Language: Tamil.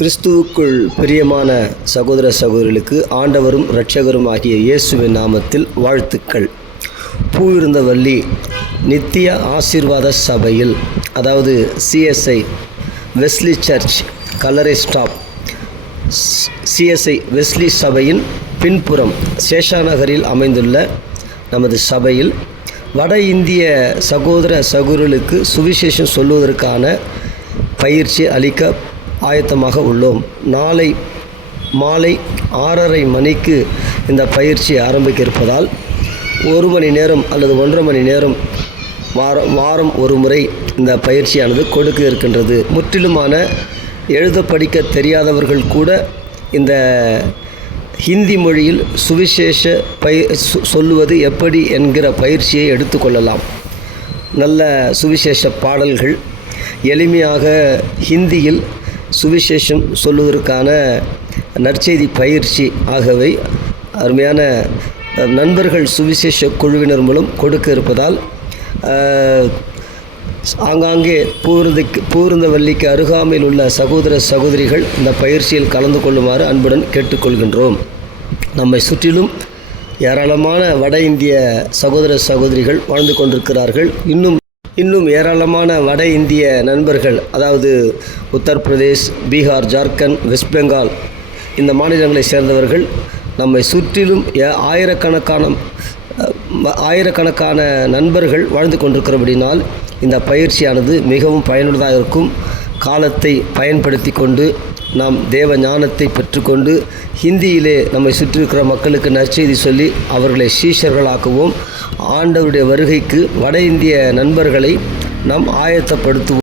கிறிஸ்துவுக்குள் பிரியமான சகோதர சகோதரிகளுக்கு ஆண்டவரும் இரட்சகரும் ஆகிய இயேசுவின் நாமத்தில் வாழ்த்துக்கள். பூவிருந்தவல்லி நித்திய ஆசீர்வாத சபையில், அதாவது சிஎஸ்ஐ வெஸ்லி சர்ச் கல்லறை ஸ்டாப் சிஎஸ்ஐ வெஸ்லி சபையின் பின்புறம் சேஷாநகரில் அமைந்துள்ள நமது சபையில் வட இந்திய சகோதர சகோதரிகளுக்கு சுவிசேஷம் சொல்வதற்கான பயிற்சி அளிக்க ஆயத்தமாக உள்ளோம். நாளை மாலை 6:30 மணிக்கு இந்த பயிற்சி ஆரம்பிக்க இருப்பதால் 1 மணி நேரம் அல்லது 1.5 மணி நேரம் வாரம் ஒரு முறை இந்த பயிற்சியானது கொடுக்க இருக்கின்றது. முற்றிலுமான எழுத படிக்க தெரியாதவர்கள் கூட இந்த ஹிந்தி மொழியில் சுவிசேஷ சொல்லுவது எப்படி என்கிற பயிற்சியை எடுத்துக்கொள்ளலாம். நல்ல சுவிசேஷ பாடல்கள், எளிமையாக ஹிந்தியில் சுவிசேஷம் சொல்வதற்கான நற்செய்தி பயிற்சி ஆகவே அருமையான நண்பர்கள் சுவிசேஷ குழுவினர் மூலம் கொடுக்க இருப்பதால் ஆங்காங்கே பூவிருந்தவல்லிக்கு அருகாமையில் உள்ள சகோதர சகோதரிகள் இந்த பயிற்சியில் கலந்து கொள்ளுமாறு அன்புடன் கேட்டுக்கொள்கின்றோம். நம்மை சுற்றிலும் ஏராளமான வட இந்திய சகோதர சகோதரிகள் வாழ்ந்து கொண்டிருக்கிறார்கள். இன்னும் ஏராளமான வட இந்திய நண்பர்கள், அதாவது உத்தரப்பிரதேஷ், பீகார், ஜார்க்கண்ட், வெஸ்ட் பெங்கால் இந்த மாநிலங்களை சேர்ந்தவர்கள் நம்மை சுற்றிலும் ஆயிரக்கணக்கான நண்பர்கள் வாழ்ந்து கொண்டிருக்கிறபடினால் இந்த பயிற்சியானது மிகவும் பயனுள்ளதாக இருக்கும். காலத்தை பயன்படுத்தி கொண்டு நாம் தேவ ஞானத்தை பெற்றுக்கொண்டு ஹிந்தியிலே நம்மை சுற்றியிருக்கிற மக்களுக்கு நற்செய்தி சொல்லி அவர்களை சீஷர்களாக்குவோம். ஆண்டவருடைய வருகைக்கு வட இந்திய நண்பர்களை நாம் ஆயத்தப்படுத்துவோம்.